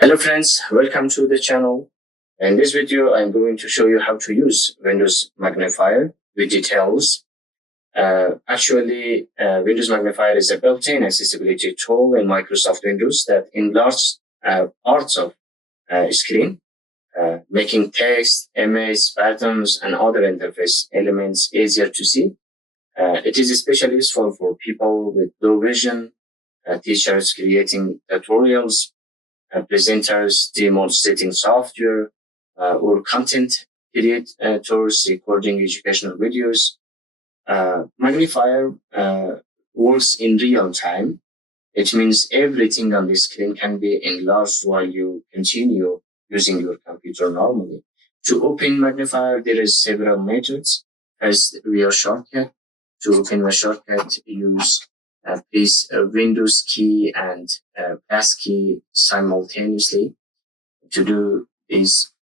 Hello friends, welcome to the channel. In this video, I'm going to show you how to use Windows Magnifier with details. Windows Magnifier is a built-in accessibility tool in Microsoft Windows that enlarges parts of screen, making text, image, patterns, and other interface elements easier to see. It is especially useful for people with low vision, teachers creating tutorials, presenters demonstrating software, or content creators recording educational videos. Magnifier works in real time. It means everything on the screen can be enlarged while you continue using your computer normally. To open Magnifier, there is several methods. First, via shortcut. To open a shortcut, use press Windows key and pass key simultaneously. To do is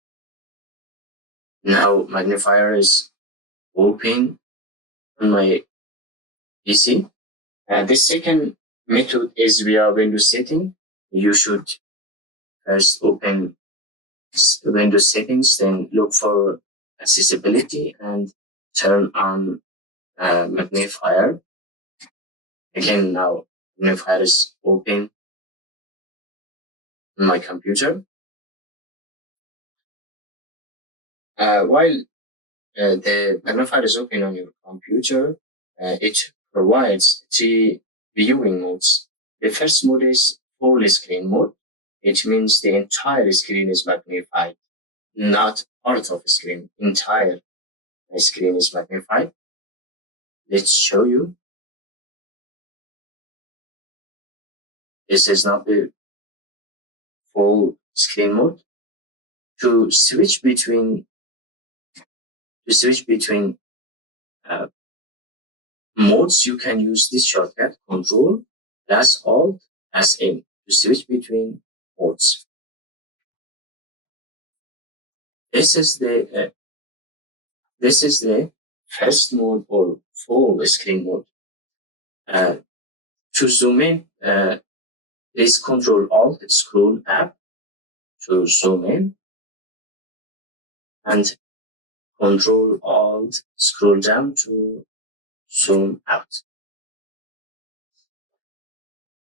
now Magnifier is open on my PC. The second method is via Windows setting. You should first open Windows settings, then look for accessibility and turn on Magnifier. Again, now Magnifier is open on my computer. While the Magnifier is open on your computer, it provides three viewing modes. The first mode is full screen mode. It means the entire screen is magnified, not part of the screen. Entire screen is magnified. Let's show you. This is not the full screen mode. To switch between modes, you can use this shortcut, Control plus Alt plus M, to switch between modes. This is the first mode or full screen mode. To zoom in, please Control Alt scroll up to zoom in, and Control Alt scroll down to zoom out.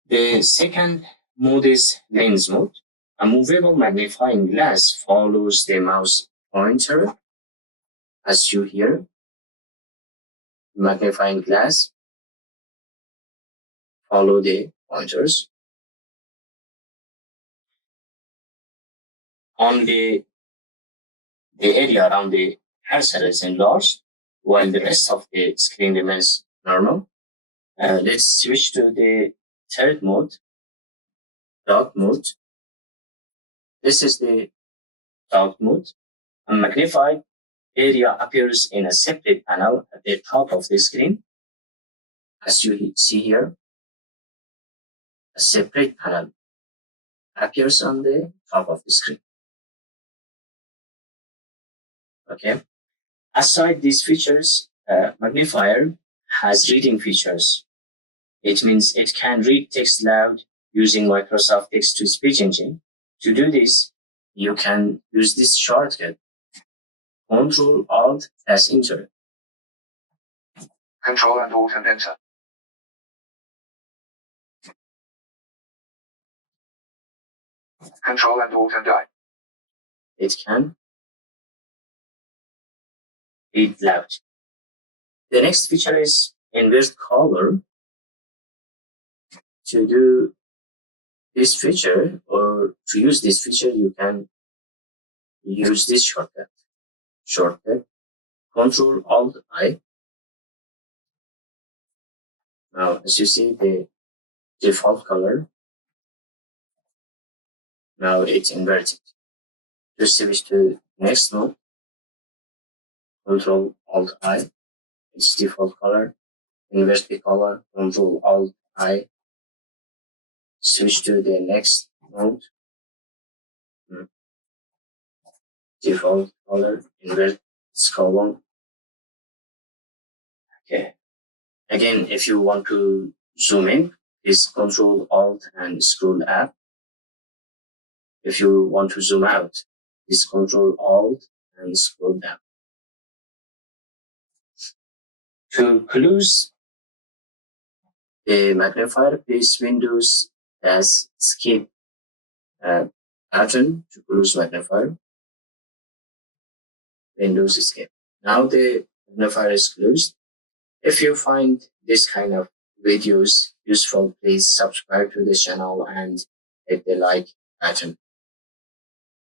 The second mode is lens mode. A movable magnifying glass follows the mouse pointer, as you hear. Magnifying glass follow the pointers. Only the area around the cursor is enlarged, while the rest of the screen remains normal. Let's switch to the third mode, dark mode. This is the dark mode. A magnified area appears in a separate panel at the top of the screen. As you see here, a separate panel appears on the top of the screen. Okay. Aside these features, Magnifier has reading features. It means it can read text loud using Microsoft text-to-speech engine. To do this, you can use this shortcut, Control Alt plus Enter. Control and Alt and Enter. Control and Alt and I. It can read loud. The next feature is invert color. To do this feature, or to use this feature, you can use this shortcut. Control Alt I. Now, as you see, the default color, now it's inverted. To switch to next mode, Control Alt I, its default color, invert the color, Control Alt I, switch to the next mode, default color, invert its color. Okay. Again, if you want to zoom in, please Control Alt and scroll up If you want to zoom out, is Control Alt and scroll down. To close the magnifier, press Windows Escape button to close magnifier. Windows Escape. Now the magnifier is closed. If you find this kind of videos useful, please subscribe to this channel and hit the like button.